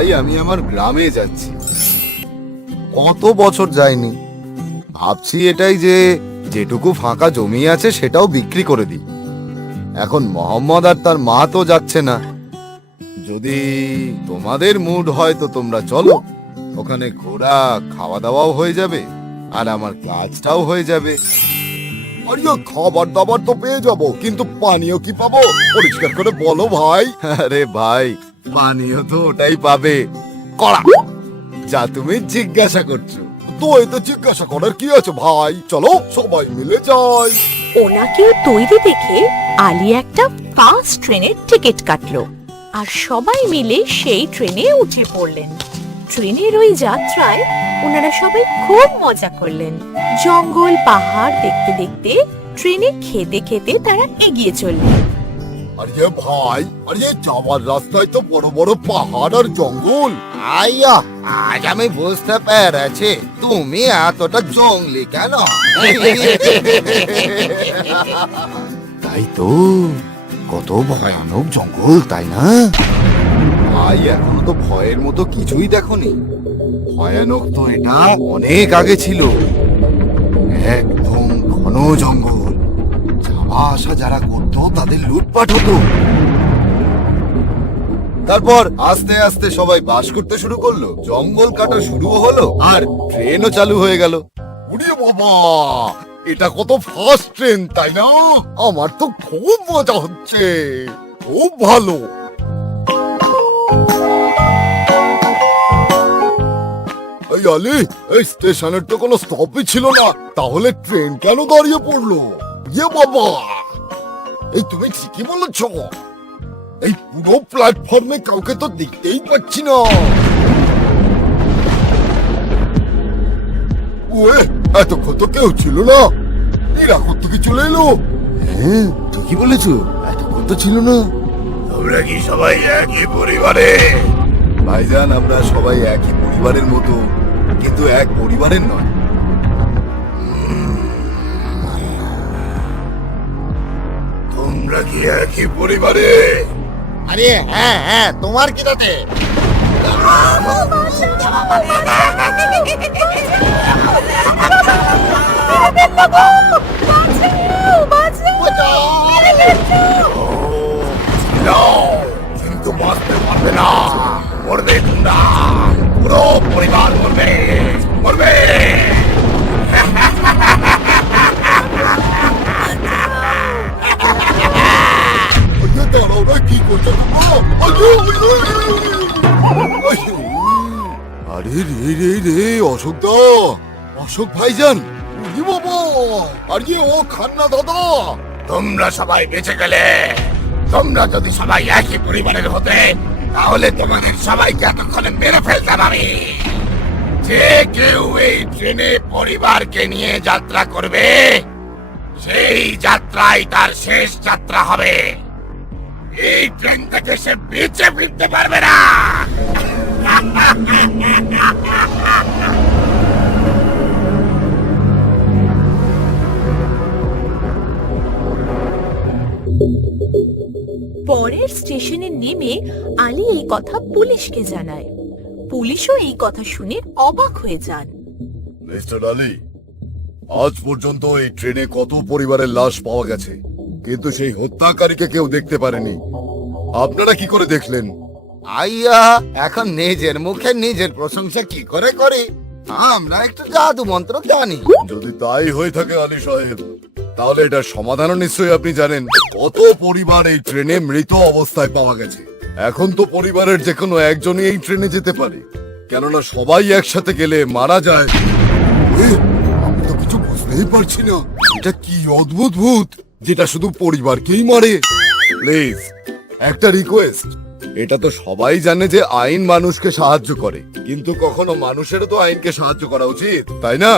ভাই আমি আমার গ্রামে যাচ্ছি, কত বছর যাইনি। ভাবছি এটাই যে যেটুকু ফাঁকা জমি আছে সেটাও বিক্রি করে দিই। এখন মোহাম্মদ আর তার মা তো যাচ্ছে না। যদি তোমাদের মুড হয় তো তোমরা চলো, ওখানে ঘোরা খাওয়া দাওয়াও হয়ে যাবে আর আমার কাজটাও হয়ে যাবে। আরে খাবার দাবার তো পেয়ে যাবো, কিন্তু পানীয় কি পাবো পরিষ্কার করে বলো ভাই। আরে ভাই পানীয় তো ওটাই পাবে, কড়া, যা তুমি জিজ্ঞাসা করছো। তো এতে জিজ্ঞাসা করার কি আছে ভাই, চলো সবাই মিলে যাই। ওনাকে তৈরি দেখে আলী একটা ফাস্ট ট্রেনের টিকিট কাটলো আর সবাই মিলে সেই ট্রেনে উঠে পড়লেন। ট্রেনের ওই যাত্রায় ওনারা সবাই খুব মজা করলেন। জঙ্গল পাহাড় দেখতে দেখতে ট্রেনে খেতে খেতে তারা এগিয়ে চললেন। আরে ভাই, আরে যাওয়ার রাস্তায় তো বড় বড় পাহাড় আর জঙ্গল। আইয়া আজ আমি বুঝতে পেরেছি তুমি এতটা জঙ্গলি কেন। তাই তো, কত ভয়ানক জঙ্গল তাই না ভাই? এখনো তো ভয়ের মতো কিছুই দেখোনি। ভয়ানক তো এটা অনেক আগে ছিল, একদম ঘন জঙ্গল। যাওয়া আসা যারা করতো তাদের লুটপাট হতো। তারপর আস্তে আস্তে সবাই বাস করতে শুরু করলো, জঙ্গল কাটা শুরু হলো আর ট্রেনও চালু হয়ে গেল। ওরে বাবা, এটা কত ফাস্ট ট্রেন তাই না? আমার তো খুব মজা হচ্ছে, খুব ভালো। এই আলি, এই স্টেশনের তো কোনো স্টপই ছিল না, তাহলে ট্রেন কেন দাঁড়িয়ে পড়লো? ইয়ে বাবা, এই তুমি ঠিকই বলেছ, এই পুরো প্ল্যাটফর্মে কাউকে তো দেখতেই পাচ্ছি না। ওয়ে, এতক্ষণ তো কেউ ছিল না, এরা কোত্থেকে চলে এলো? হ্যাঁ ঠিকই বলেছো, এতক্ষণ তো ছিল না। আমরা কি সবাই একই পরিবারে? ভাইজান আমরা সবাই একই পরিবারের মতো, কিন্তু এক পরিবারের নয়। তোমরা কি একই পরিবারে? আরে হ্যাঁ হ্যাঁ, তোমার কি তাতে? কিন্তু বাঁচতে পারবে না, মরবে তোমরা, পুরো পরিবার মরবে, মরবে। কি করছো? আরে রে রে রে, অশোক দা, অশোক ভাইজান, বাবা, আরে ও খান্না দাদা, তোমরা সবাই বেঁচে গেলে। তোমরা যদি সবাই একই পরিবারের হতে তাহলে তোমাদের সবাইকে এতক্ষণে মেরে ফেলতাম আমি। যে কেউ এই ট্রেনে পরিবারকে নিয়ে যাত্রা করবে সেই যাত্রাই তার শেষ যাত্রা হবে। এই ট্রেন থেকে সে বেঁচে ফিরতে পারবে না। পরের স্টেশনে নেমে আলী এই কথা পুলিশকে জানায়। পুলিশও এই কথা শুনে অবাক হয়ে যান। মিস্টার আলী, আজ পর্যন্ত এই ট্রেনে কত পরিবারের লাশ পাওয়া গেছে, কিন্তু সেই হত্যাকারীকে কেউ দেখতে পারেনি। আপনারা কি করে দেখলেন? আইয়া, এখন নিজের মুখে নিজের প্রশংসা কি করে করি? আমরা একটু জাদু মন্ত্র জানি। যদি তাই হয়ে থাকে আলী সাহেব, তাহলে এটার সমাধানও নিশ্চয়ই আপনি জানেন। কত পরিবার এই ট্রেনে মৃত অবস্থায় পাওয়া গেছে। এখন তো পরিবারের যে কোনো একজনই এই ট্রেনে যেতে পারে, কেননা সবাই একসাথে গেলে মারা যায়। আমি তো কিছু বুঝতেই পারছি না, এটা কি অদ্ভুত ভূত যেটা শুধু পরিবারকেই মারে। প্লিজ একটা রিকোয়েস্ট, এটা তো সবাই জানে যে আইন মানুষকে সাহায্য করে, কিন্তু কখনো মানুষেরও তো আইনকে সাহায্য করা উচিত, তাই না?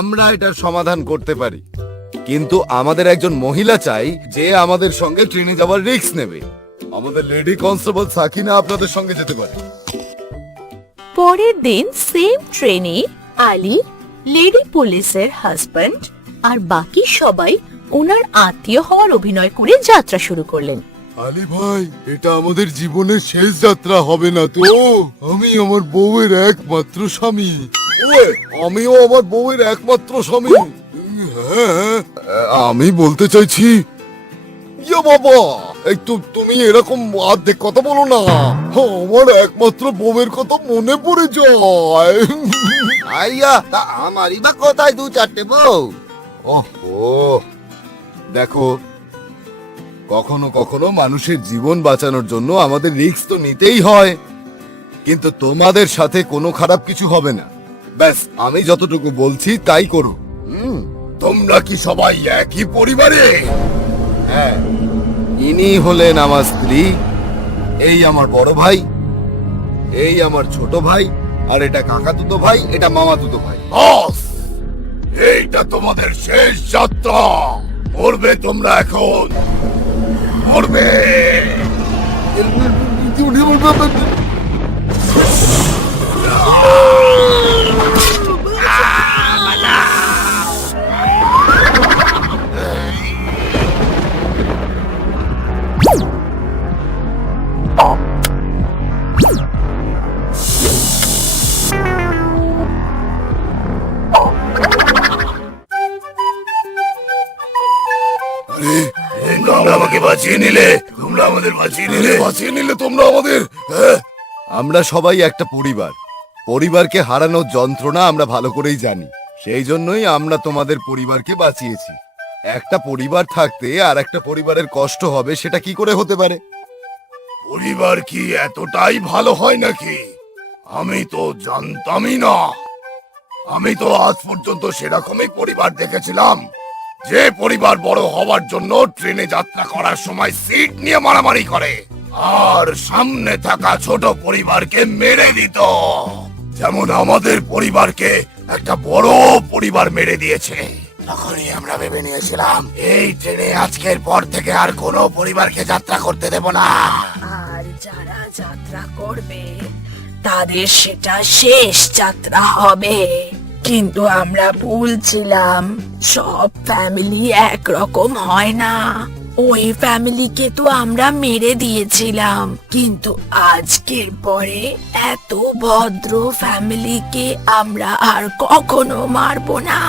আমরা এটার সমাধান করতে পারি, কিন্তু আমাদের একজন মহিলা চাই যে আমাদের সঙ্গে ট্রেনে যাওয়ার রিস্ক নেবে। আমাদের লেডি কনস্টেবল সাকিনা আপনাদের সঙ্গে যেতে পারে। পরের দিন সেম ট্রেনে আলী, লেডি পুলিশের হাজবেন্ড আর বাকি সবাই ওনার আত্মীয় হওয়ার অভিনয় করে যাত্রা শুরু করলেন। আলী ভাই, এটা আমাদের জীবনের শেষ যাত্রা হবে না তো? আমি আমার বউয়ের একমাত্র স্বামী। আমিও আমার বউয়ের একমাত্র স্বামী। হ্যাঁ, আমি বলতে চাইছি, ইয়া বাবা, একটু তুমি এরকম অর্ধেক কথা বলো না। আমার একমাত্র বউয়ের কথা মনে পড়ে যায়। আইয়া তা আমারই বা কোথায় দু চারটে বউ? ওহো, দেখো, কখনো কখনো মানুষের জীবন বাঁচানোর জন্য আমাদের রিস্ক তো নিতেই হয়, কিন্তু তোমাদের সাথে কোনো খারাপ কিছু হবে না। ব্যাস, আমি যতটুকু বলছি তাই করো। তোমরা কি সবাই একই পরিবারে? হ্যাঁ, ইনি হলেন আমার স্ত্রী, এই আমার বড় ভাই, এই আমার ছোট ভাই, আর এটা কাকাতুতো ভাই, এটা মামাতুতো ভাই। বস, এইটা তোমাদের শেষ যাত্রা। মরবে তোমরা এখন, মরবে। তোমরা আমাকে বাঁচিয়ে নিলে, তোমরা আমাদের বাঁচিয়ে নিলে তোমরা আমাদের। আমরা সবাই একটা পরিবার, পরিবারকে হারানোর যন্ত্রণা আমরা ভালো করেই জানি। সেই জন্যই আমরা তোমাদের পরিবারকে বাঁচিয়েছি। একটা পরিবার থাকতে আর একটা পরিবারের কষ্ট হবে, সেটা কি করে হতে পারে? পরিবার কি এতটাই ভালো হয় নাকি? আমি তো জানতামই না। আমি তো আজ পর্যন্ত সেরকমই পরিবার দেখেছিলাম, যে পরিবার বড় হওয়ার জন্য ট্রেনে যাত্রা করার সময় সিট নিয়ে মারামারি করে আর সামনে থাকা ছোট পরিবারকে মেরে দিত। যেমন আমাদের পরিবারকে একটা বড় পরিবার মেরে দিয়েছে। তখনই আমরা ভেবে নিয়েছিলাম, এই ট্রেনে আজকের পর থেকে আর কোনো পরিবারকে যাত্রা করতে দেব না। আর যারা যাত্রা করবে তাদের সেটা শেষ যাত্রা হবে। কিন্তু আমরা ভুলছিলাম, সব ফ্যামিলি একরকম হয় না। ওই ফ্যামিলিকে তো আমরা মেরে দিয়েছিলাম, কিন্তু আজকের পরে এত ভদ্র ফ্যামিলিকে আমরা আর কখনো মারবো না।